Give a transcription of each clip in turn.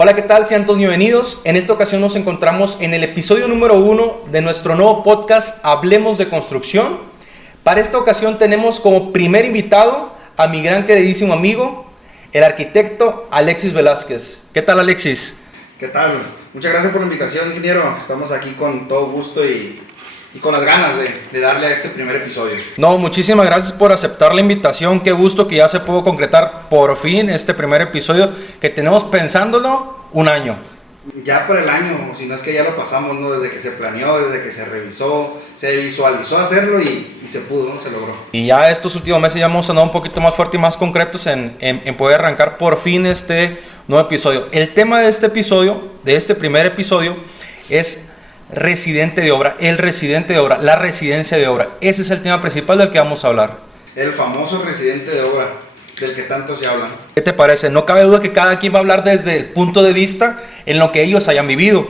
Hola, ¿qué tal? Sean todos bienvenidos. En esta ocasión nos encontramos en el episodio número 1 de nuestro nuevo podcast Hablemos de Construcción. Para esta ocasión tenemos como primer invitado a mi gran queridísimo amigo, el arquitecto Alexis Velázquez. ¿Qué tal, Alexis? ¿Qué tal? Muchas gracias por la invitación, ingeniero. Estamos aquí con todo gusto y con las ganas de darle a este primer episodio. No, muchísimas gracias por aceptar la invitación. Qué gusto que ya se pudo concretar por fin este primer episodio que tenemos pensándolo un año. Ya por el año, si no es que ya lo pasamos, ¿no? Desde que se planeó, desde que se revisó, se visualizó hacerlo y se pudo, ¿no? Se logró. Y ya estos últimos meses ya hemos andado un poquito más fuerte y más concretos en poder arrancar por fin este nuevo episodio. El tema de este episodio, de este primer episodio, es residente de obra, el residente de obra, la residencia de obra. Ese es el tema principal del que vamos a hablar. El famoso residente de obra, del que tanto se habla. ¿Qué te parece? No cabe duda que cada quien va a hablar desde el punto de vista en lo que ellos hayan vivido.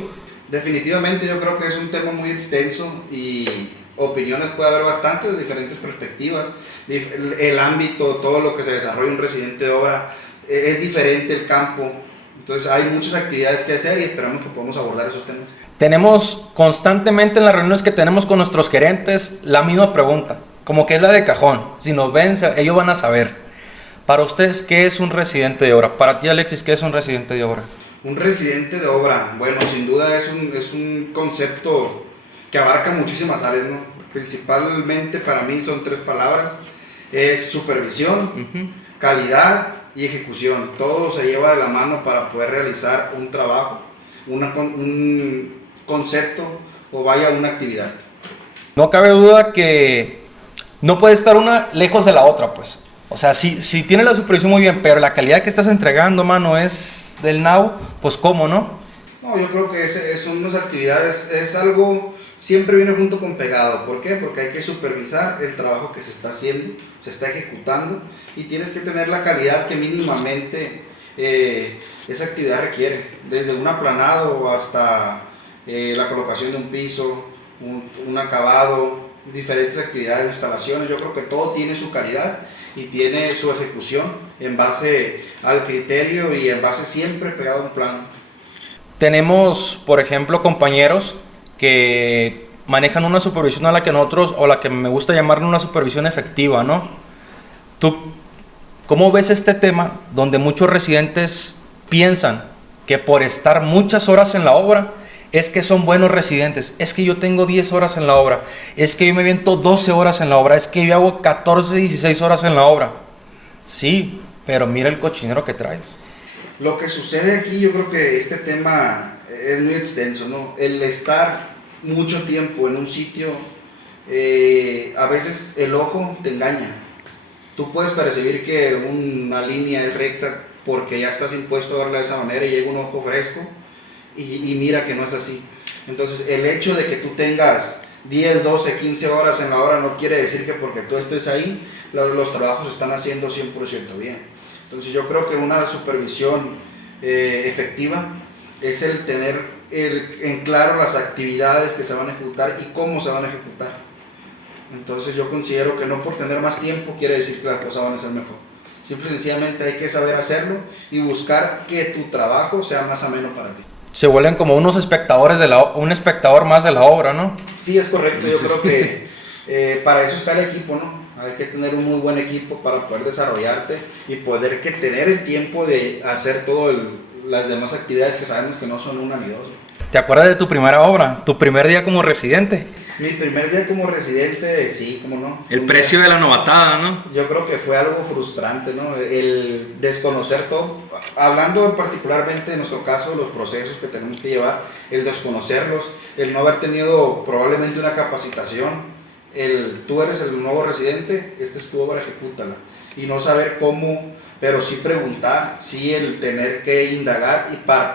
Definitivamente yo creo que es un tema muy extenso y opiniones puede haber bastantes, de diferentes perspectivas. El ámbito, todo lo que se desarrolla un residente de obra, es diferente el campo. Entonces hay muchas actividades que hacer y esperamos que podamos abordar esos temas. Tenemos constantemente en las reuniones que tenemos con nuestros gerentes la misma pregunta, como que es la de cajón. Si nos ven, ellos van a saber. Para ustedes, ¿qué es un residente de obra? Para ti, Alexis, ¿qué es un residente de obra? Un residente de obra, bueno, sin duda es un concepto que abarca muchísimas áreas, ¿no? Principalmente para mí son 3 palabras. Es supervisión, calidad y ejecución. Todo se lleva de la mano para poder realizar un trabajo, un concepto o vaya una actividad. No cabe duda que no puede estar una lejos de la otra, pues. O sea, si tiene la supervisión muy bien, pero la calidad que estás entregando, mano, es del now, pues ¿cómo, no? No, yo creo que son unas actividades, es algo, siempre viene junto con pegado. ¿Por qué? Porque hay que supervisar el trabajo que se está haciendo, se está ejecutando y tienes que tener la calidad que mínimamente esa actividad requiere, desde un aplanado hasta la colocación de un piso, un acabado, diferentes actividades, instalaciones. Yo creo que todo tiene su calidad y tiene su ejecución en base al criterio y en base siempre pegado a un plano. Tenemos, por ejemplo, compañeros que manejan una supervisión a la que nosotros, o la que me gusta llamarle una supervisión efectiva, ¿no? ¿Tú cómo ves este tema donde muchos residentes piensan que por estar muchas horas en la obra es que son buenos residentes? Es que yo tengo 10 horas en la obra, es que yo me aviento 12 horas en la obra, es que yo hago 14, 16 horas en la obra. Sí, pero mira el cochinero que traes. Lo que sucede aquí, yo creo que este tema es muy extenso, ¿no? El estar mucho tiempo en un sitio, a veces el ojo te engaña. Tú puedes percibir que una línea es recta porque ya estás impuesto a verla de esa manera y llega un ojo fresco y mira que no es así. Entonces el hecho de que tú tengas 10, 12, 15 horas en la obra no quiere decir que porque tú estés ahí los trabajos se están haciendo 100% bien. Entonces yo creo que una supervisión efectiva es el tener en claro las actividades que se van a ejecutar y cómo se van a ejecutar. Entonces yo considero que no por tener más tiempo quiere decir que las cosas van a ser mejor. Simple y sencillamente hay que saber hacerlo y buscar que tu trabajo sea más ameno para ti. Se vuelven como unos espectadores un espectador más de la obra, ¿no? Sí, es correcto. Yo creo que para eso está el equipo, ¿no? Hay que tener un muy buen equipo para poder desarrollarte y poder tener el tiempo de hacer todas las demás actividades que sabemos que no son una ni dos. ¿Te acuerdas de tu primera obra? ¿Tu primer día como residente? Mi primer día como residente, sí, cómo no. El precio de la novatada, ¿no? Yo creo que fue algo frustrante, ¿no? El desconocer todo. Hablando particularmente en nuestro caso, los procesos que tenemos que llevar, el desconocerlos, el no haber tenido probablemente una capacitación. Tú eres el nuevo residente, esta es tu obra, ejecútala. Y no saber cómo, pero sí preguntar, sí el tener que indagar.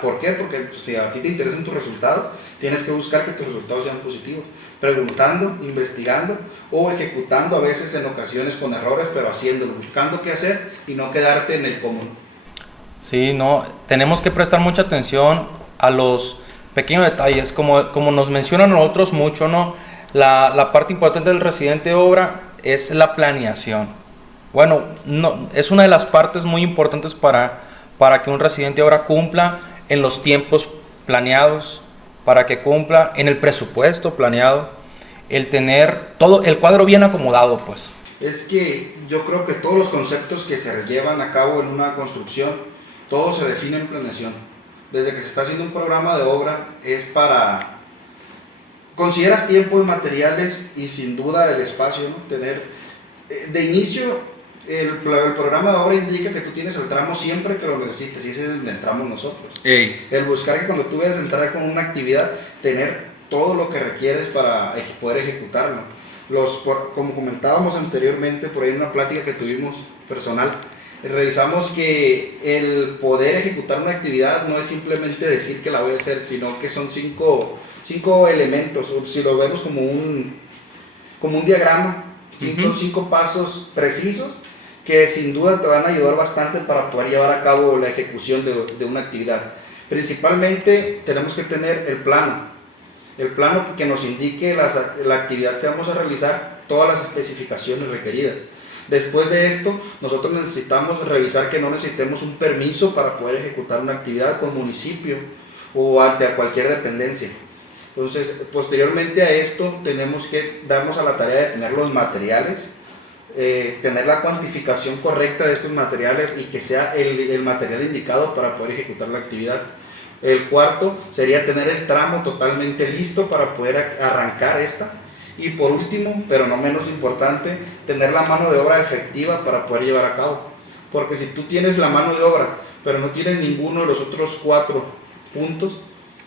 ¿Por qué? Porque si a ti te interesan tus resultados, tienes que buscar que tus resultados sean positivos. Preguntando, investigando o ejecutando a veces en ocasiones con errores, pero haciéndolo, buscando qué hacer y no quedarte en el común. Sí, no, tenemos que prestar mucha atención a los pequeños detalles, como nos mencionan nosotros mucho, ¿no? La parte importante del residente de obra es la planeación. Bueno, no, es una de las partes muy importantes para que un residente de obra cumpla en los tiempos planeados para que cumpla, en el presupuesto planeado, el tener todo el cuadro bien acomodado, pues. Es que yo creo que todos los conceptos que se llevan a cabo en una construcción, todo se define en planeación. Desde que se está haciendo un programa de obra, es para... Consideras tiempos, materiales y sin duda el espacio, ¿no? Tener... de inicio, el programa de obra indica que tú tienes el tramo siempre que lo necesites, y ese es donde entramos nosotros. Ey. El buscar que cuando tú vayas a entrar con una actividad, tener todo lo que requieres para poder ejecutarlo. Como comentábamos anteriormente, por ahí en una plática que tuvimos personal, revisamos que el poder ejecutar una actividad no es simplemente decir que la voy a hacer, sino que son cinco elementos, o si lo vemos como un diagrama, son 5 pasos precisos que sin duda te van a ayudar bastante para poder llevar a cabo la ejecución de una actividad. Principalmente tenemos que tener el plano que nos indique la actividad que vamos a realizar, todas las especificaciones requeridas. Después de esto, nosotros necesitamos revisar que no necesitemos un permiso para poder ejecutar una actividad con municipio o ante cualquier dependencia. Entonces, posteriormente a esto, tenemos que darnos a la tarea de tener los materiales, tener la cuantificación correcta de estos materiales y que sea el material indicado para poder ejecutar la actividad. El cuarto sería tener el tramo totalmente listo para poder arrancar esta. Y por último, pero no menos importante, tener la mano de obra efectiva para poder llevar a cabo. Porque si tú tienes la mano de obra, pero no tienes ninguno de los otros 4 puntos,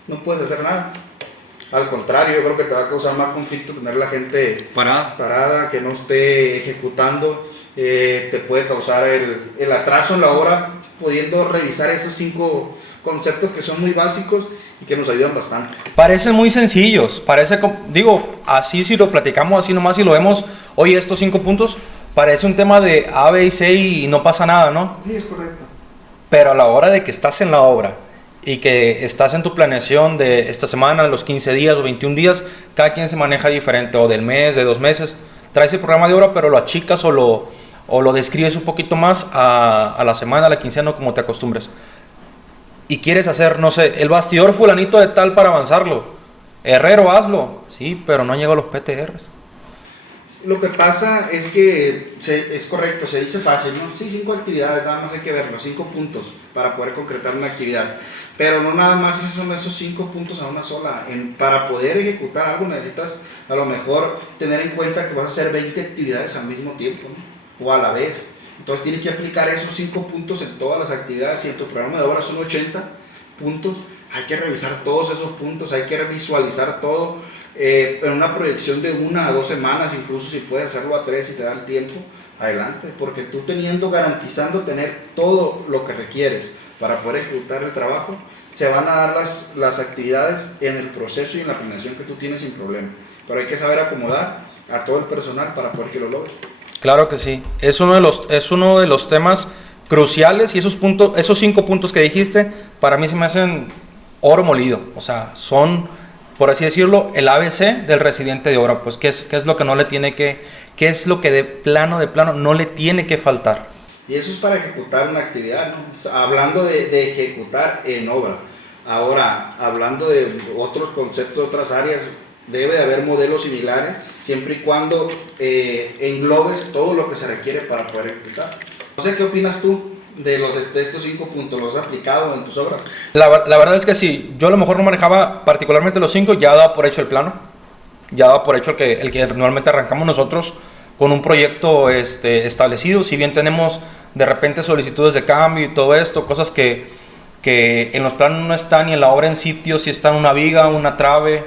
no puedes hacer nada. Al contrario, yo creo que te va a causar más conflicto tener la gente parada, que no esté ejecutando. Te puede causar el atraso en la obra, pudiendo revisar esos 5 conceptos que son muy básicos y que nos ayudan bastante. Parecen muy sencillos, así si lo platicamos así nomás y lo vemos, oye, estos 5 puntos, parece un tema de A, B y C y no pasa nada, ¿no? Sí, es correcto. Pero a la hora de que estás en la obra y que estás en tu planeación de esta semana, los 15 días o 21 días, cada quien se maneja diferente, o del mes, de 2 meses, traes el programa de obra, pero lo achicas o lo describes un poquito más a la semana, a la quincena, como te acostumbres. Y quieres hacer, no sé, el bastidor fulanito de tal para avanzarlo. Herrero, hazlo. Sí, pero no llego a los PTRs. Lo que pasa es que es correcto, se dice fácil, ¿no? Sí, 5 actividades, nada más hay que verlo, 5 puntos para poder concretar una actividad. Pero no nada más son esos 5 puntos a una sola. Para poder ejecutar algo necesitas a lo mejor tener en cuenta que vas a hacer 20 actividades al mismo tiempo, ¿no? O a la vez. Entonces tienes que aplicar esos 5 puntos en todas las actividades. Si en tu programa de obra son 80 puntos, hay que revisar todos esos puntos, hay que visualizar todo en una proyección de 1 a 2 semanas, incluso si puedes hacerlo a 3 y te da el tiempo, adelante, porque tú garantizando tener todo lo que requieres para poder ejecutar el trabajo, se van a dar las actividades en el proceso y en la planeación que tú tienes sin problema, pero hay que saber acomodar a todo el personal para poder que lo logre. Claro que sí, es uno de los temas cruciales, y esos 5 puntos que dijiste, para mí se me hacen oro molido, o sea, son, por así decirlo, el ABC del residente de obra, pues, qué es lo que no le tiene qué es lo que de plano no le tiene que faltar. Y eso es para ejecutar una actividad, ¿no? Hablando de ejecutar en obra. Ahora, hablando de otros conceptos de otras áreas, debe de haber modelos similares, siempre y cuando englobes todo lo que se requiere para poder ejecutar. No sé, ¿qué opinas tú de estos 5 puntos? ¿Los has aplicado en tus obras? La verdad es que sí, yo a lo mejor no manejaba particularmente los 5, ya daba por hecho el plano, ya daba por hecho el que normalmente arrancamos nosotros con un proyecto establecido. Si bien tenemos de repente solicitudes de cambio y todo esto, cosas que en los planos no están, y en la obra en sitio si están una viga, una trave,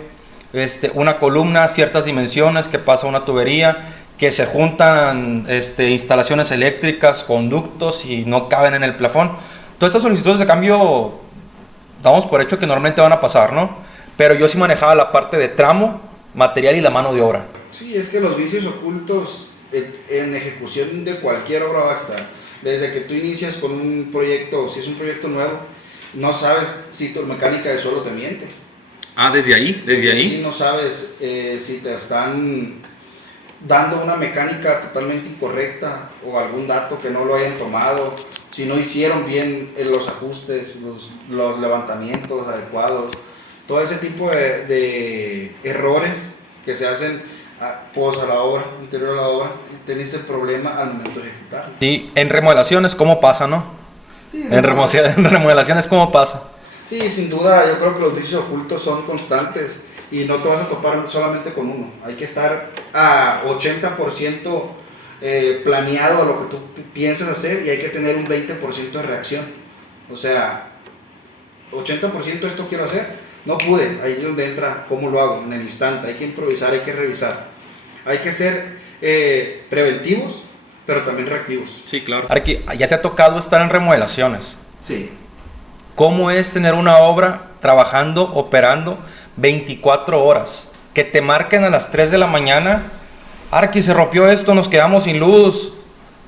una columna, ciertas dimensiones, que pasa una tubería, que se juntan instalaciones eléctricas, conductos y no caben en el plafón. Todas estas solicitudes de cambio damos por hecho que normalmente van a pasar, ¿no? Pero yo sí manejaba la parte de tramo, material y la mano de obra. Sí, es que los vicios ocultos en ejecución de cualquier obra va a estar. Desde que tú inicias con un proyecto, si es un proyecto nuevo, no sabes si tu mecánica de suelo te miente. Ah, desde ahí. Y no sabes si te están dando una mecánica totalmente incorrecta o algún dato que no lo hayan tomado, si no hicieron bien los ajustes, los levantamientos adecuados, todo ese tipo de errores que se hacen a la obra, interior a la obra, tenés el problema al momento de ejecutar. Sí, en remodelaciones, ¿cómo pasa, no? Sí, En remodelaciones, ¿cómo pasa? sí, sin duda, yo creo que los vicios ocultos son constantes y no te vas a topar solamente con uno. Hay que estar a 80% planeado a lo que tú piensas hacer y hay que tener un 20% de reacción. O sea, 80% esto quiero hacer, no pude, ahí es donde entra cómo lo hago, en el instante. Hay que improvisar, hay que revisar. Hay que ser preventivos, pero también reactivos. Sí, claro. Arqui, ya te ha tocado estar en remodelaciones. Sí. ¿Cómo es tener una obra trabajando, operando 24 horas? Que te marquen a las 3 de la mañana. Arqui, se rompió esto, nos quedamos sin luz.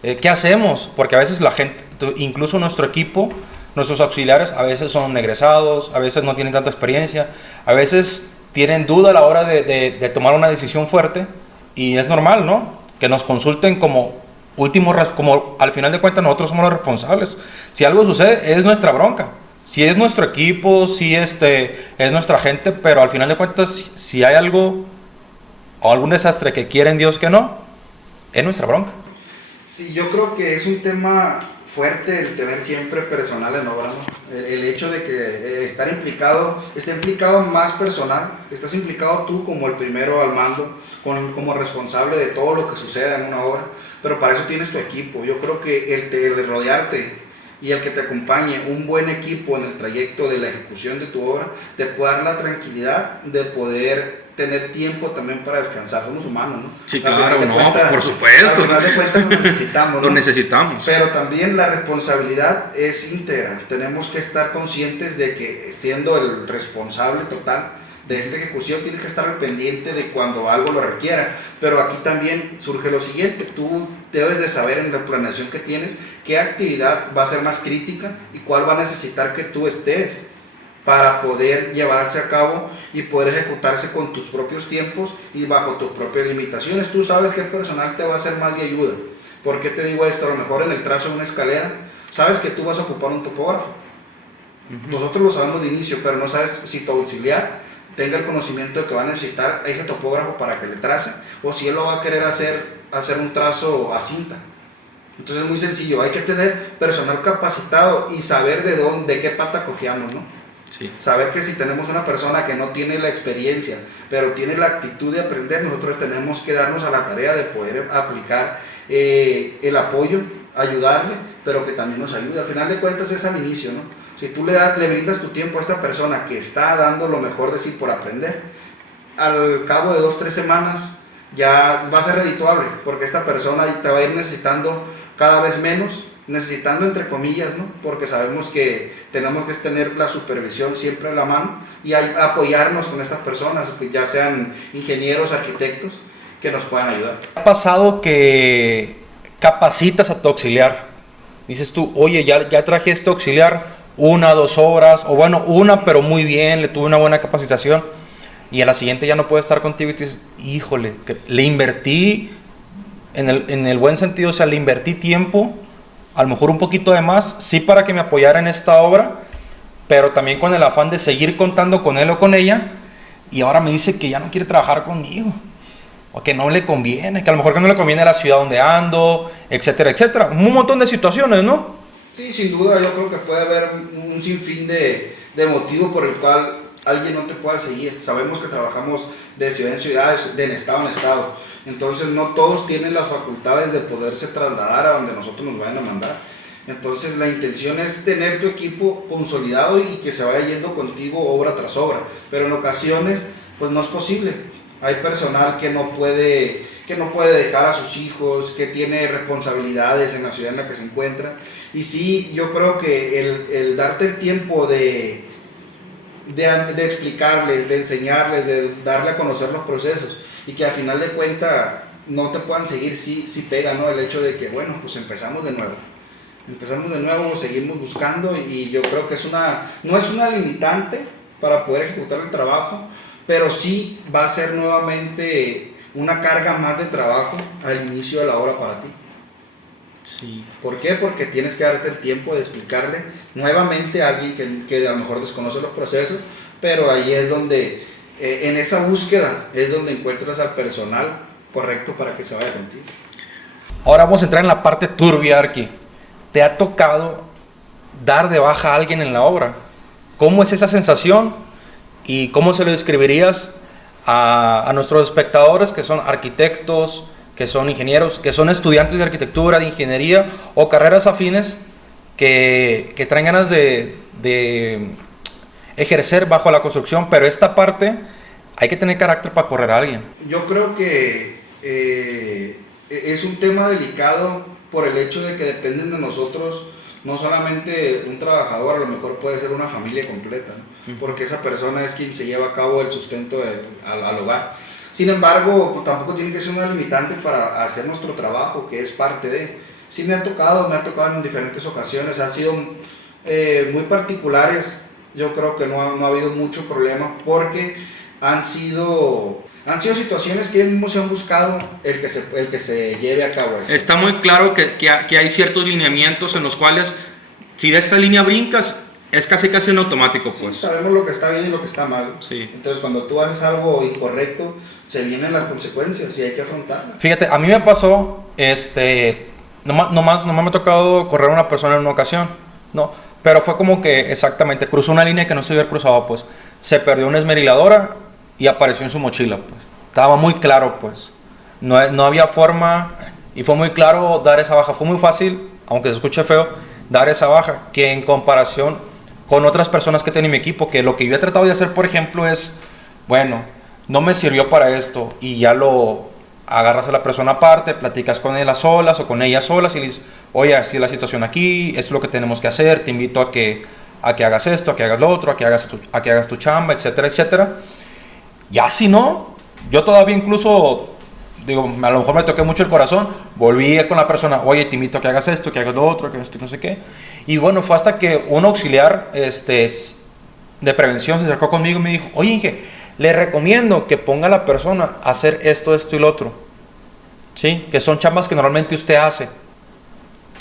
¿Qué hacemos? Porque a veces la gente, incluso nuestro equipo, nuestros auxiliares, a veces son egresados, a veces no tienen tanta experiencia, a veces tienen duda a la hora de tomar una decisión fuerte. Y es normal, ¿no? Que nos consulten como como al final de cuentas nosotros somos los responsables. Si algo sucede, es nuestra bronca. Si es nuestro equipo, si es nuestra gente, pero al final de cuentas, si hay algo o algún desastre que quieren Dios que no, es nuestra bronca. Sí, yo creo que es un tema fuerte el tener siempre personal en obra, ¿no? El hecho de que está implicado más personal, estás implicado tú como el primero al mando, como responsable de todo lo que suceda en una obra, pero para eso tienes tu equipo. Yo creo que el rodearte y el que te acompañe un buen equipo en el trayecto de la ejecución de tu obra, te puede dar la tranquilidad de poder tener tiempo también para descansar. Somos humanos, ¿no? Sí, claro, no, pues por supuesto. Al final de cuentas lo necesitamos, ¿no? Lo necesitamos. Pero también la responsabilidad es íntegra. Tenemos que estar conscientes de que siendo el responsable total de esta ejecución, tienes que estar al pendiente de cuando algo lo requiera. Pero aquí también surge lo siguiente: tú debes de saber en la planeación que tienes qué actividad va a ser más crítica y cuál va a necesitar que tú estés para poder llevarse a cabo y poder ejecutarse con tus propios tiempos y bajo tus propias limitaciones. Tú sabes qué personal te va a ser más de ayuda. ¿Por qué te digo esto? A lo mejor en el trazo de una escalera, sabes que tú vas a ocupar un topógrafo. Nosotros lo sabemos de inicio, pero no sabes si tu auxiliar tenga el conocimiento de que va a necesitar a ese topógrafo para que le trace, o si él lo va a querer hacer un trazo a cinta. Entonces es muy sencillo, hay que tener personal capacitado y saber de qué pata cojeamos, ¿no? Sí. Saber que si tenemos una persona que no tiene la experiencia, pero tiene la actitud de aprender, nosotros tenemos que darnos a la tarea de poder aplicar el apoyo, ayudarle, pero que también nos ayude. Al final de cuentas es al inicio, ¿no? Si tú le brindas tu tiempo a esta persona que está dando lo mejor de sí por aprender, al cabo de 2-3 semanas ya va a ser redituable, porque esta persona te va a ir necesitando cada vez menos, necesitando entre comillas, ¿no? Porque sabemos que tenemos que tener la supervisión siempre a la mano y apoyarnos con estas personas, que ya sean ingenieros, arquitectos, que nos puedan ayudar. ¿Ha pasado que capacitas a tu auxiliar? Dices tú, oye, ya traje este auxiliar 1 o 2 obras, o bueno, una pero muy bien, le tuve una buena capacitación, y a la siguiente ya no puede estar contigo y te dices, híjole, que le invertí, en el buen sentido, o sea, le invertí tiempo, a lo mejor un poquito de más, sí, para que me apoyara en esta obra, pero también con el afán de seguir contando con él o con ella, y ahora me dice que ya no quiere trabajar conmigo, o que no le conviene, que a lo mejor que no le conviene la ciudad donde ando, etcétera, etcétera. Un montón de situaciones, ¿no? Sí, sin duda, yo creo que puede haber un sinfín de motivos por el cual alguien no te pueda seguir. Sabemos que trabajamos de ciudad en ciudad, de estado en estado, entonces no todos tienen las facultades de poderse trasladar a donde nosotros nos vayan a mandar. Entonces la intención es tener tu equipo consolidado y que se vaya yendo contigo obra tras obra, pero en ocasiones pues no es posible. Hay personal que no puede dejar a sus hijos, que tiene responsabilidades en la ciudad en la que se encuentra. Y sí, yo creo que el darte el tiempo de explicarles, de enseñarles, de darle a conocer los procesos y que al final de cuentas no te puedan seguir, sí pega, ¿no? El hecho de que, bueno, pues empezamos de nuevo, seguimos buscando, y yo creo que no es una limitante para poder ejecutar el trabajo, pero sí va a ser nuevamente una carga más de trabajo al inicio de la obra para ti. Sí. ¿Por qué? Porque tienes que darte el tiempo de explicarle nuevamente a alguien que a lo mejor desconoce los procesos, pero ahí es donde, en esa búsqueda, es donde encuentras al personal correcto para que se vaya contigo. Ahora vamos a entrar en la parte turbia, Arqui. ¿Te ha tocado dar de baja a alguien en la obra? ¿Cómo es esa sensación? ¿Y cómo se lo describirías a nuestros espectadores que son arquitectos, que son ingenieros, que son estudiantes de arquitectura, de ingeniería o carreras afines que traen ganas de ejercer bajo la construcción, pero esta parte hay que tener carácter para correr a alguien? Yo creo que es un tema delicado por el hecho de que dependen de nosotros, no solamente un trabajador, a lo mejor puede ser una familia completa, ¿no? Porque esa persona es quien se lleva a cabo el sustento al hogar. Sin embargo, pues, tampoco tiene que ser una limitante para hacer nuestro trabajo, que es parte de. Sí me ha tocado en diferentes ocasiones, han sido muy particulares. Yo creo que no ha habido mucho problema porque han sido situaciones que ellos mismos se han buscado el que se lleve a cabo eso. Está muy claro que hay ciertos lineamientos en los cuales, si de esta línea brincas, es casi en automático, pues. Sí, sabemos lo que está bien y lo que está mal. Sí. Entonces, cuando tú haces algo incorrecto, se vienen las consecuencias y hay que afrontarlas. Fíjate, a mí me pasó, nomás me ha tocado correr a una persona en una ocasión, ¿no? Pero fue como que exactamente, cruzó una línea que no se había cruzado, pues. Se perdió una esmeriladora y apareció en su mochila, pues. Estaba muy claro, pues. No había forma y fue muy claro dar esa baja. Fue muy fácil, aunque se escuche feo, dar esa baja, que en comparación con otras personas que tenía en mi equipo, que lo que yo he tratado de hacer, por ejemplo, es, bueno, no me sirvió para esto, y ya lo agarras a la persona aparte, platicas con él a solas o con ella solas y le dices, oye, así es la situación aquí, esto es lo que tenemos que hacer, te invito a que hagas esto, a que hagas lo otro, a que hagas tu chamba, etcétera, etcétera. Ya si no, yo todavía incluso, digo, a lo mejor me toqué mucho el corazón, volví con la persona, oye, te invito a que hagas esto, que hagas lo otro, que esto, no sé qué. Y bueno, fue hasta que un auxiliar de prevención se acercó conmigo y me dijo, oye, Inge, le recomiendo que ponga a la persona a hacer esto, esto y lo otro. ¿Sí? Que son chambas que normalmente usted hace.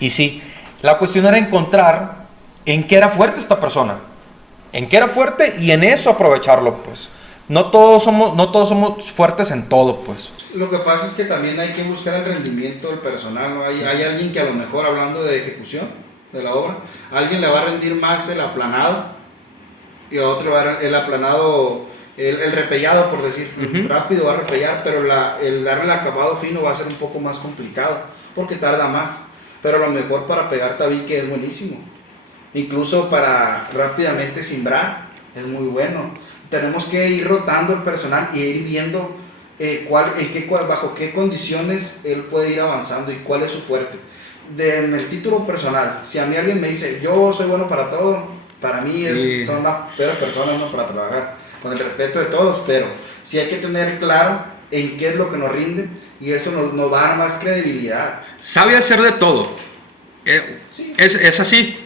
Y sí, la cuestión era encontrar en qué era fuerte esta persona. En qué era fuerte y en eso aprovecharlo, pues. No todos somos fuertes en todo, pues. Lo que pasa es que también hay que buscar el rendimiento del personal, ¿no? Hay alguien que a lo mejor, hablando de ejecución de la obra, a alguien le va a rendir más el aplanado y a otro va el aplanado, el repellado, por decir. Rápido va a repellar, pero el darle el acabado fino va a ser un poco más complicado porque tarda más, pero a lo mejor para pegar tabique es buenísimo, incluso para rápidamente cimbrar es muy bueno. Tenemos que ir rotando el personal y ir viendo bajo qué condiciones él puede ir avanzando y cuál es su fuerte. En el título personal, si a mí alguien me dice, yo soy bueno para todo, para mí son las peores personas, ¿no?, para trabajar, con el respeto de todos, pero sí hay que tener claro en qué es lo que nos rinde y eso nos va a dar más credibilidad. Sabe hacer de todo, Sí. es así,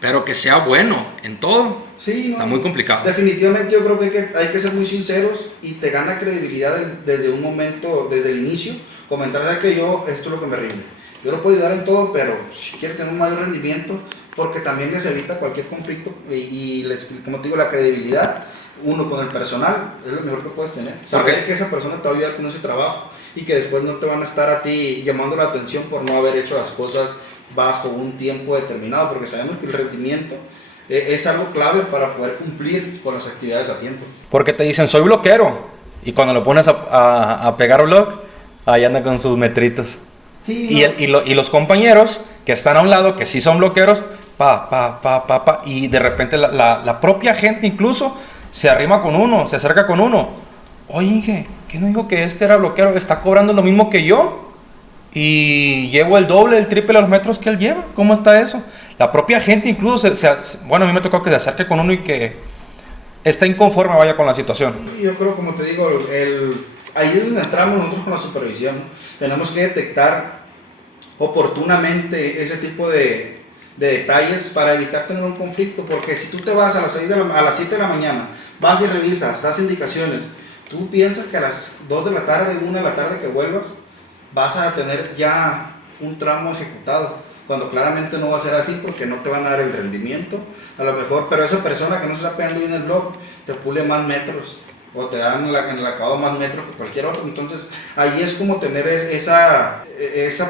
pero que sea bueno en todo. Sí, está muy complicado. Definitivamente yo creo que hay que ser muy sinceros y te gana credibilidad desde un momento, desde el inicio, comentar que esto es lo que me rinde. Yo lo puedo ayudar en todo, pero si quiere tener un mayor rendimiento, porque también les evita cualquier conflicto y como te digo, la credibilidad, uno con el personal, es lo mejor que puedes tener. Saber que esa persona te va a ayudar con ese trabajo y que después no te van a estar a ti llamando la atención por no haber hecho las cosas bajo un tiempo determinado, porque sabemos que el rendimiento es algo clave para poder cumplir con las actividades a tiempo. Porque te dicen, soy bloquero, y cuando lo pones a pegar block, ahí anda con sus metritos. Sí, y los compañeros que están a un lado, que sí son bloqueros, y de repente la propia gente incluso se arrima con uno, se acerca con uno. Oye, Inge, ¿qué no dijo que este era bloquero? Está cobrando lo mismo que yo. Y llevo el doble, el triple de los metros que él lleva. ¿Cómo está eso? La propia gente incluso, bueno, a mí me tocó que se acerque con uno y que está inconforme vaya con la situación. Sí, yo creo, como te digo, ahí es donde entramos nosotros con la supervisión. Tenemos que detectar oportunamente ese tipo de detalles para evitar tener un conflicto, porque si tú te vas a las 7 de la mañana, vas y revisas, das indicaciones, Tú piensas que a las 2 de la tarde, 1 de la tarde que vuelvas, vas a tener ya un tramo ejecutado, cuando claramente no va a ser así porque no te van a dar el rendimiento, a lo mejor, pero esa persona que no se está pegando bien el blog, te pule más metros, o te dan en el acabado más metros que cualquier otro. Entonces ahí es como tener esa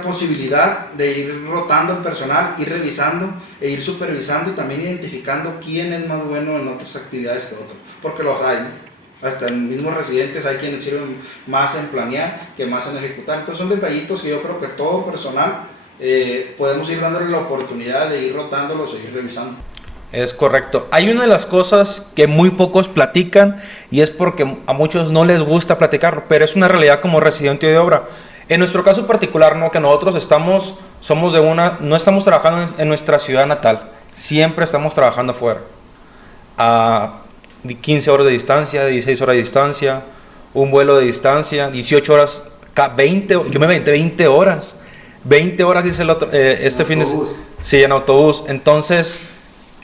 posibilidad de ir rotando el personal, ir revisando e ir supervisando y también identificando quién es más bueno en otras actividades que otro, porque los hay, ¿no? Hasta en mismos residentes hay quienes sirven más en planear que más en ejecutar. Entonces son detallitos que yo creo que todo personal podemos ir dándole la oportunidad de ir rotándolos e ir revisando. Es correcto. Hay una de las cosas que muy pocos platican y es porque a muchos no les gusta platicarlo, pero es una realidad como residente de obra. En nuestro caso particular, ¿no? Que nosotros no estamos trabajando en nuestra ciudad natal, siempre estamos trabajando fuera. A 15 horas de distancia, 16 horas de distancia, un vuelo de distancia, 18 horas, 20, yo me aventé 20 horas. 20 horas hice este fin de semana. Sí, en autobús. Entonces,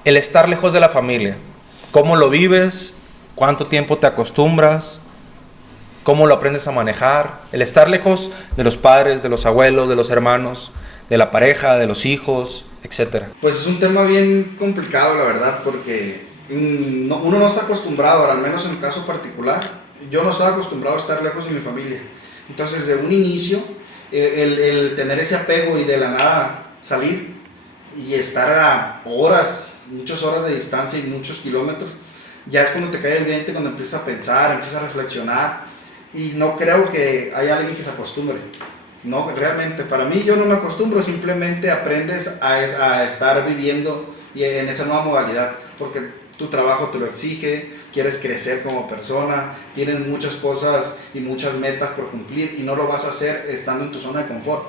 el estar lejos de la familia, ¿cómo lo vives? ¿Cuánto tiempo te acostumbras? ¿Cómo lo aprendes a manejar? El estar lejos de los padres, de los abuelos, de los hermanos, de la pareja, de los hijos, etcétera. Pues es un tema bien complicado, la verdad, porque uno no está acostumbrado, al menos en el caso particular, yo no estaba acostumbrado a estar lejos de mi familia. Entonces, de un inicio, el tener ese apego y de la nada salir y estar a horas, muchas horas de distancia y muchos kilómetros, ya es cuando te cae el 20, cuando empiezas a pensar, empiezas a reflexionar, y no creo que haya alguien que se acostumbre. No, realmente, para mí yo no me acostumbro, simplemente aprendes a estar viviendo y en esa nueva modalidad, porque tu trabajo te lo exige, quieres crecer como persona, tienes muchas cosas y muchas metas por cumplir y no lo vas a hacer estando en tu zona de confort.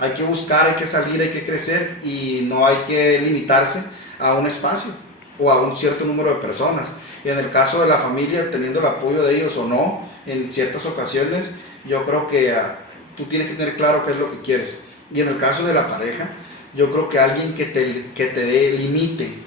Hay que buscar, hay que salir, hay que crecer y no hay que limitarse a un espacio o a un cierto número de personas. Y en el caso de la familia, teniendo el apoyo de ellos o no, en ciertas ocasiones, yo creo que tú tienes que tener claro qué es lo que quieres. Y en el caso de la pareja, yo creo que alguien que te limite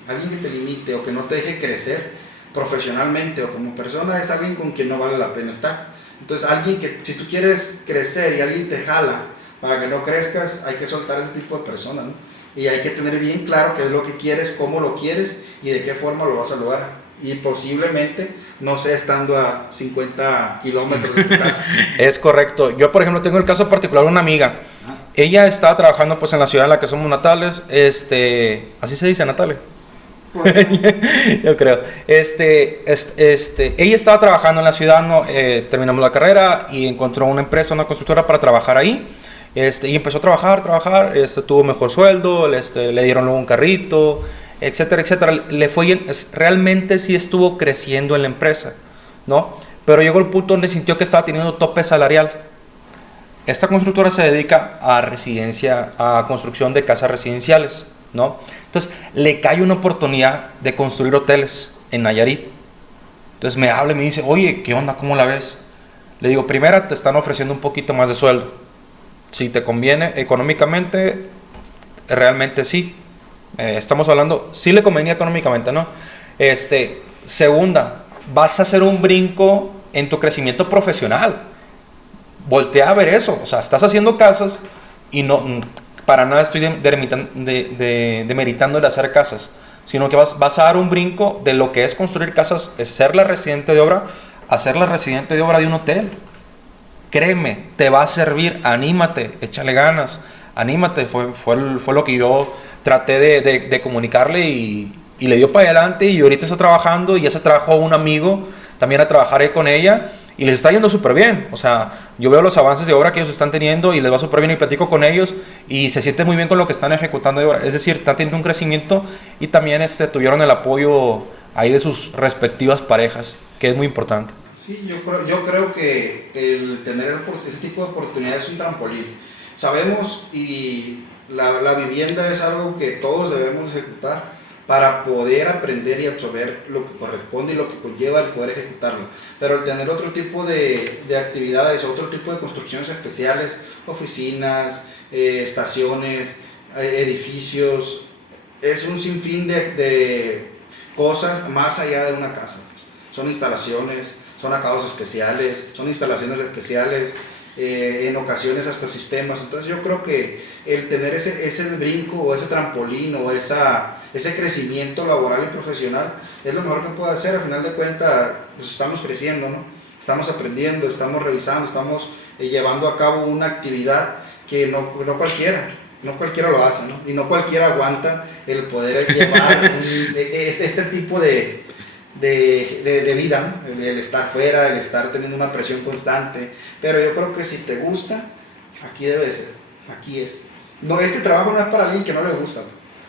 o que no te deje crecer profesionalmente o como persona es alguien con quien no vale la pena estar. Entonces alguien que, si tú quieres crecer y alguien te jala para que no crezcas, hay que soltar ese tipo de personas, ¿no? Y hay que tener bien claro qué es lo que quieres, cómo lo quieres y de qué forma lo vas a lograr. Y posiblemente no sea estando a 50 kilómetros de tu casa. Es correcto. Yo, por ejemplo, tengo el caso particular de una amiga. Ella estaba trabajando pues en la ciudad en la que somos natales. Así se dice, natales. Yo creo. Ella estaba trabajando en la ciudad, ¿no? Terminamos la carrera y encontró una empresa, una constructora para trabajar ahí. Y empezó a trabajar, tuvo mejor sueldo, le dieron luego un carrito, etcétera, etcétera. Le fue bien, realmente sí estuvo creciendo en la empresa, ¿no? Pero llegó el punto donde sintió que estaba teniendo tope salarial. Esta constructora se dedica a construcción de casas residenciales, ¿no? Entonces, le cae una oportunidad de construir hoteles en Nayarit. Entonces me habla y me dice, oye, ¿qué onda? ¿Cómo la ves? Le digo, primera, te están ofreciendo un poquito más de sueldo. Si te conviene económicamente, realmente sí. Estamos hablando, sí le convenía económicamente, ¿no? Segunda, vas a hacer un brinco en tu crecimiento profesional. Voltea a ver eso. O sea, estás haciendo casas y no, para nada estoy demeritando el hacer casas, sino que vas a dar un brinco de lo que es construir casas, es ser la residente de obra, a ser la residente de obra de un hotel. Créeme, te va a servir, anímate, échale ganas, anímate, fue lo que yo traté de comunicarle y le dio para adelante y ahorita está trabajando y ya se trabajó un amigo también a trabajar ahí con ella y les está yendo súper bien. O sea, yo veo los avances de obra que ellos están teniendo y les va súper bien y platico con ellos y se siente muy bien con lo que están ejecutando de obra. Es decir, están teniendo un crecimiento y también tuvieron el apoyo ahí de sus respectivas parejas, que es muy importante. Sí, yo creo que el tener ese tipo de oportunidades es un trampolín. Sabemos y la vivienda es algo que todos debemos ejecutar para poder aprender y absorber lo que corresponde y lo que conlleva el poder ejecutarlo. Pero el tener otro tipo de actividades, otro tipo de construcciones especiales, oficinas, estaciones, edificios, es un sinfín de cosas más allá de una casa. son instalaciones, son acabados especiales, son instalaciones especiales, en ocasiones hasta sistemas. Entonces yo creo que el tener ese brinco o ese trampolín o ese crecimiento laboral y profesional es lo mejor que puedo hacer. Al final de cuentas, pues estamos creciendo, ¿no? Estamos aprendiendo, estamos revisando, estamos llevando a cabo una actividad que no cualquiera lo hace, ¿no? Y no cualquiera aguanta el poder llevar este tipo de vida, ¿no? El estar fuera, el estar teniendo una presión constante. Pero yo creo que si te gusta, aquí debe de ser, aquí es. No, este trabajo no es para alguien que no le gusta,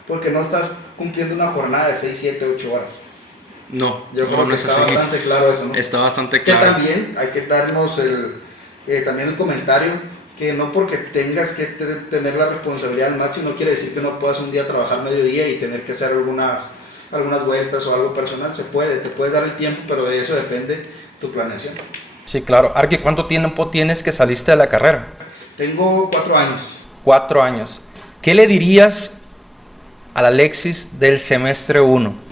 porque no estás cumpliendo una jornada de 6, 7, 8 horas. No, yo creo que no está bastante claro eso, ¿no? Está bastante claro. Que también hay que darnos también el comentario que no porque tengas que tener la responsabilidad al máximo no quiere decir que no puedas un día trabajar mediodía y tener que hacer algunas vueltas o algo personal. Se puede, te puedes dar el tiempo, pero de eso depende tu planeación. Sí, claro. Arqui, ¿cuánto tiempo tienes que saliste de la carrera? Tengo 4 años. 4 años. ¿Qué le dirías al Alexis del semestre 1?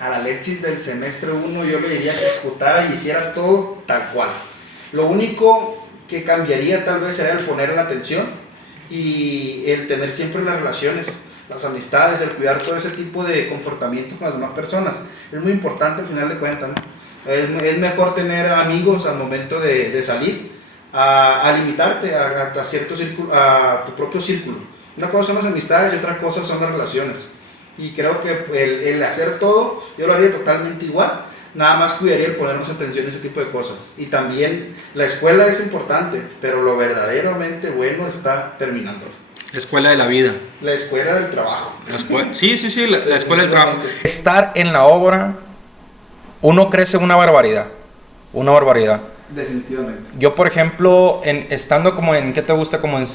Al Alexis del semestre 1 yo le diría que ejecutara y hiciera todo tal cual. Lo único que cambiaría tal vez sería el poner la atención y el tener siempre las relaciones, las amistades, el cuidar todo ese tipo de comportamiento con las demás personas. Es muy importante al final de cuentas, ¿no? Es mejor tener amigos al momento de salir a limitarte a cierto círculo, a tu propio círculo. Una cosa son las amistades y otra cosa son las relaciones. Y creo que el hacer todo, yo lo haría totalmente igual. Nada más cuidaría el ponernos atención a ese tipo de cosas. Y también la escuela es importante, pero lo verdaderamente bueno está terminando. La escuela de la vida. La escuela del trabajo. Sí, la escuela del trabajo. Estar en la obra, uno crece una barbaridad. Una barbaridad. Definitivamente. Yo, por ejemplo, estando como en, ¿qué te gusta? Como en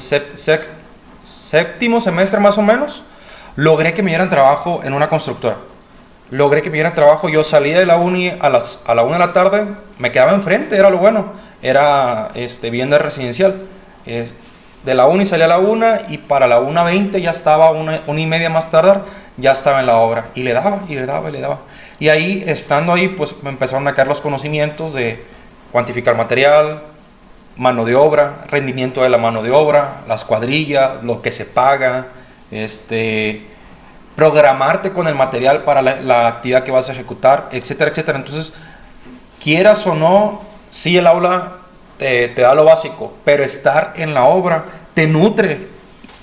séptimo semestre más o menos, logré que me dieran trabajo en una constructora. Yo salía de la uni a la 1 de la tarde, me quedaba enfrente, era lo bueno. Era vivienda residencial. De la uni salía a la 1 y para la 1:20 ya estaba, una y media más tardar, ya estaba en la obra. Y le daba. Y ahí, estando ahí, pues me empezaron a caer los conocimientos de cuantificar material, mano de obra, rendimiento de la mano de obra, las cuadrillas, lo que se paga, programarte con el material para la actividad que vas a ejecutar, etcétera, etcétera. Entonces, quieras o no, sí el aula te da lo básico, pero estar en la obra te nutre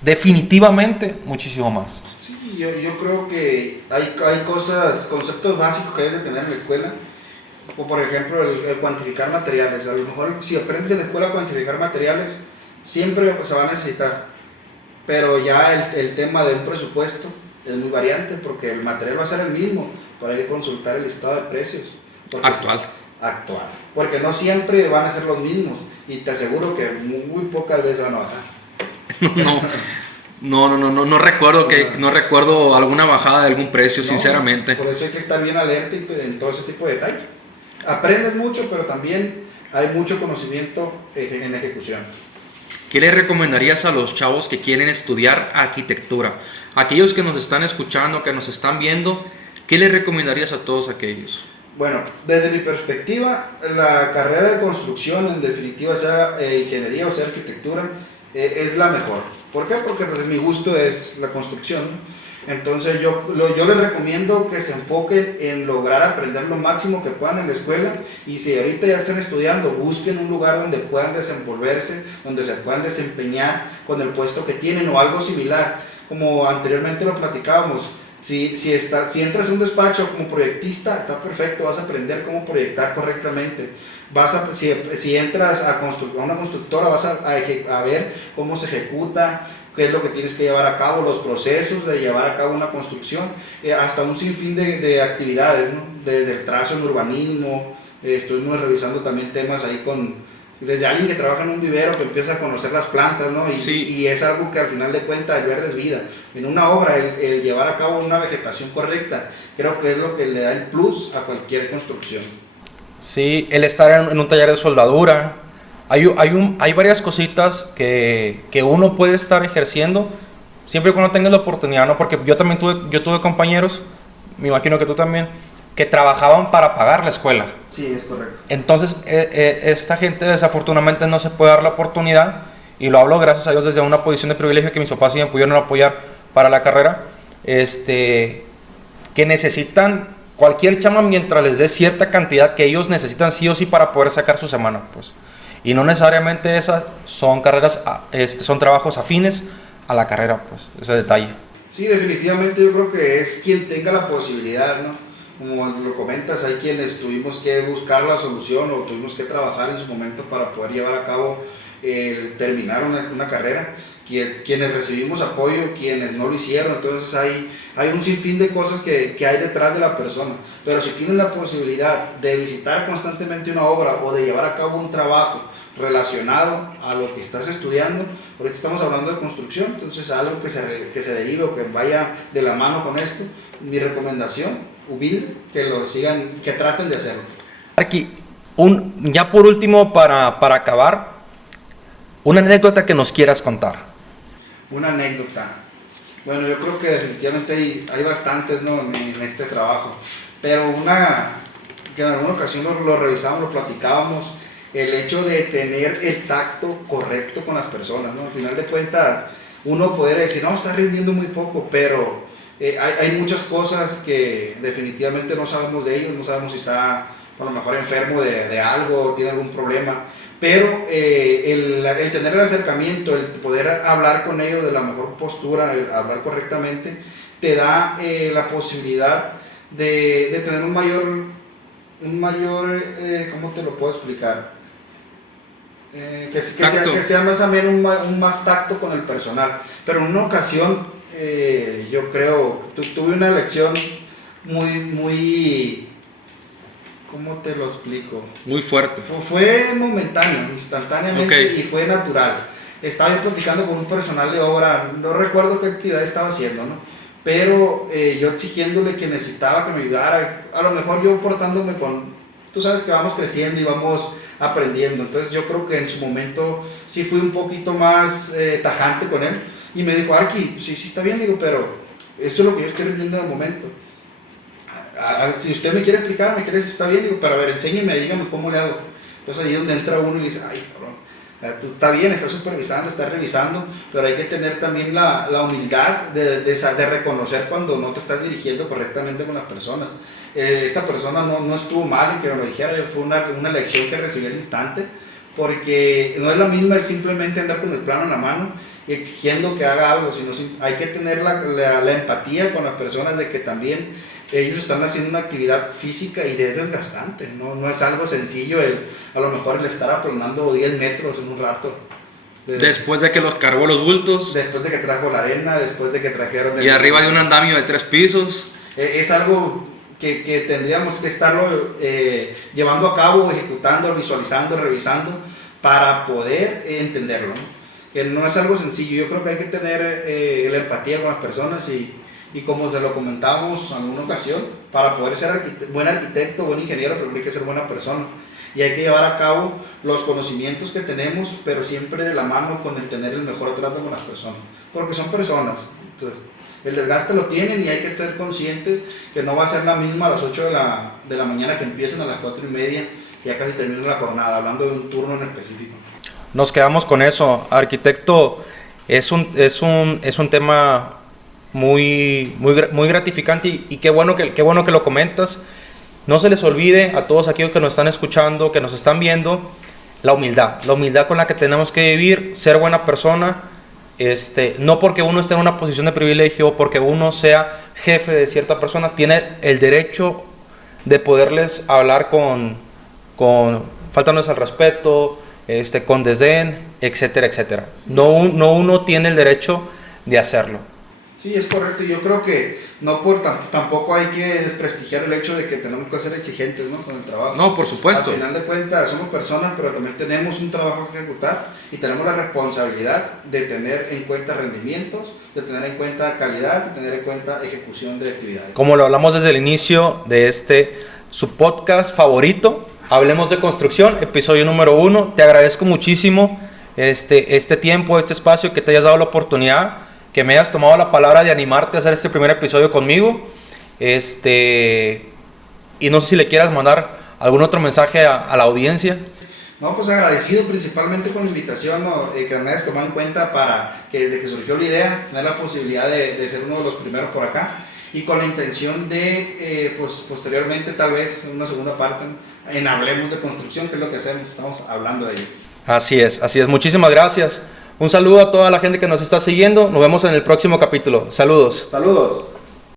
definitivamente muchísimo más. Sí, yo creo que hay conceptos básicos que debes de tener en la escuela, como por ejemplo el cuantificar materiales. A lo mejor si aprendes en la escuela a cuantificar materiales, siempre se va a necesitar, pero ya el tema de un presupuesto es muy variante porque el material va a ser el mismo, pero hay que consultar el estado de precios. Actual. Porque no siempre van a ser los mismos y te aseguro que muy pocas veces van a bajar. No recuerdo no recuerdo alguna bajada de algún precio, sinceramente. Por eso hay que estar bien alerta en todo ese tipo de detalles. Aprendes mucho, pero también hay mucho conocimiento en ejecución. ¿Qué le recomendarías a los chavos que quieren estudiar arquitectura? Aquellos que nos están escuchando, que nos están viendo, ¿qué le recomendarías a todos aquellos? Bueno, desde mi perspectiva, la carrera de construcción, en definitiva, sea ingeniería o sea arquitectura, es la mejor. ¿Por qué? Porque pues, mi gusto es la construcción. Entonces yo les recomiendo que se enfoquen en lograr aprender lo máximo que puedan en la escuela, y si ahorita ya están estudiando, busquen un lugar donde puedan desenvolverse, donde se puedan desempeñar con el puesto que tienen o algo similar. Como anteriormente lo platicábamos, si entras a un despacho como proyectista, está perfecto, vas a aprender cómo proyectar correctamente. Si entras a una constructora, vas a ver cómo se ejecuta, qué es lo que tienes que llevar a cabo, los procesos de llevar a cabo una construcción, hasta un sinfín de actividades, ¿no? Desde el trazo en urbanismo, estuvimos revisando también temas ahí desde alguien que trabaja en un vivero que empieza a conocer las plantas, ¿no? Y es algo que al final de cuentas el verde es vida. En una obra, el llevar a cabo una vegetación correcta, creo que es lo que le da el plus a cualquier construcción. Sí, el estar en un taller de soldadura. Hay varias cositas que uno puede estar ejerciendo siempre y cuando tengas la oportunidad, ¿no? Porque yo tuve compañeros, me imagino que tú también, que trabajaban para pagar la escuela. Sí, es correcto. Entonces, esta gente desafortunadamente no se puede dar la oportunidad, y lo hablo gracias a Dios desde una posición de privilegio que mis papás sí me pudieron apoyar para la carrera, que necesitan cualquier chamba mientras les dé cierta cantidad que ellos necesitan sí o sí para poder sacar su semana, pues. Y no necesariamente esas son carreras, son trabajos afines a la carrera, pues, ese detalle. Sí, definitivamente yo creo que es quien tenga la posibilidad, ¿no? Como lo comentas, hay quienes tuvimos que buscar la solución o tuvimos que trabajar en su momento para poder llevar a cabo el terminar una carrera, quienes recibimos apoyo, quienes no lo hicieron. Entonces hay un sinfín de cosas que hay detrás de la persona, pero si tienes la posibilidad de visitar constantemente una obra o de llevar a cabo un trabajo relacionado a lo que estás estudiando, ahorita estamos hablando de construcción, entonces algo que se derive o que vaya de la mano con esto, mi recomendación humilde, que lo sigan, que traten de hacerlo. Aquí, ya por último, para acabar, una anécdota que nos quieras contar. Una anécdota. Bueno, yo creo que definitivamente hay bastantes, ¿no?, en este trabajo, pero una que en alguna ocasión lo revisamos, lo platicábamos, el hecho de tener el tacto correcto con las personas, ¿no? Al final de cuentas, uno podría decir, no, está rindiendo muy poco, pero hay muchas cosas que definitivamente no sabemos de ellos, no sabemos si está a lo mejor enfermo de algo, tiene algún problema, pero el tener el acercamiento, el poder hablar con ellos de la mejor postura, el hablar correctamente, te da la posibilidad de tener un mayor ¿cómo te lo puedo explicar? Que sea más ameno, un más tacto con el personal. Pero en una ocasión, yo creo, tuve una lección muy, ¿cómo te lo explico? Muy fuerte. Fue momentáneo, instantáneamente, okay. Y fue natural. Estaba yo platicando con un personal de obra, no recuerdo qué actividad estaba haciendo, ¿no? Pero yo exigiéndole que necesitaba que me ayudara, a lo mejor yo portándome tú sabes que vamos creciendo y vamos aprendiendo, entonces yo creo que en su momento sí fui un poquito más tajante con él, y me dijo, Arqui, sí está bien, digo, pero esto es lo que yo estoy rindiendo de momento. Si usted me quiere explicar, me quiere decir, está bien, digo, pero a ver, enséñeme, dígame cómo le hago. Entonces ahí es donde entra uno y le dice, ay, cabrón, tú está bien, estás supervisando, estás revisando, pero hay que tener también la humildad de reconocer cuando no te estás dirigiendo correctamente con las personas. Esta persona no estuvo mal en que me lo dijera, fue una lección que recibí al instante, porque no es lo mismo el simplemente andar con el plano en la mano y exigiendo que haga algo, sino hay que tener la empatía con las personas de que también ellos están haciendo una actividad física y es desgastante, no es algo sencillo a lo mejor el estar aplanando 10 metros en un rato. Después de que los cargó los bultos. Después de que trajo la arena, después de que trajeron... Y arriba de un andamio de 3 pisos. Es algo que tendríamos que estarlo llevando a cabo, ejecutando, visualizando, revisando, para poder entenderlo, ¿no? Que no es algo sencillo. Yo creo que hay que tener la empatía con las personas y como se lo comentamos en alguna ocasión, para poder ser buen arquitecto, buen ingeniero, primero hay que ser buena persona. Y hay que llevar a cabo los conocimientos que tenemos, pero siempre de la mano con el tener el mejor trato con las personas. Porque son personas. Entonces, el desgaste lo tienen y hay que ser conscientes que no va a ser la misma a las 8 de la mañana que empiecen a las 4:30, ya casi termina la jornada, hablando de un turno en específico. Nos quedamos con eso. Arquitecto, es un tema muy gratificante y qué bueno que lo comentas. No se les olvide a todos aquellos que nos están escuchando, que nos están viendo, la humildad con la que tenemos que vivir, ser buena persona, no porque uno esté en una posición de privilegio, porque uno sea jefe de cierta persona, tiene el derecho de poderles hablar con faltándoles al respeto, con desdén, etcétera, etcétera. No uno tiene el derecho de hacerlo. Sí, es correcto. Yo creo que tampoco hay que desprestigiar el hecho de que tenemos que ser exigentes, ¿no?, con el trabajo. No, por supuesto. Al final de cuentas somos personas, pero también tenemos un trabajo que ejecutar y tenemos la responsabilidad de tener en cuenta rendimientos, de tener en cuenta calidad, de tener en cuenta ejecución de actividades. Como lo hablamos desde el inicio de su podcast favorito, Hablemos de Construcción, episodio número 1. Te agradezco muchísimo este tiempo, este espacio, que te hayas dado la oportunidad, que me hayas tomado la palabra de animarte a hacer este primer episodio conmigo. Y no sé si le quieras mandar algún otro mensaje a la audiencia. No, pues agradecido principalmente con la invitación, ¿no? Que me hayas tomado en cuenta para que desde que surgió la idea, tener la posibilidad de ser uno de los primeros por acá, y con la intención de, pues posteriormente tal vez una segunda parte en Hablemos de Construcción, que es lo que hacemos, estamos hablando de ello. Así es, muchísimas gracias. Un saludo a toda la gente que nos está siguiendo, nos vemos en el próximo capítulo. Saludos. Saludos.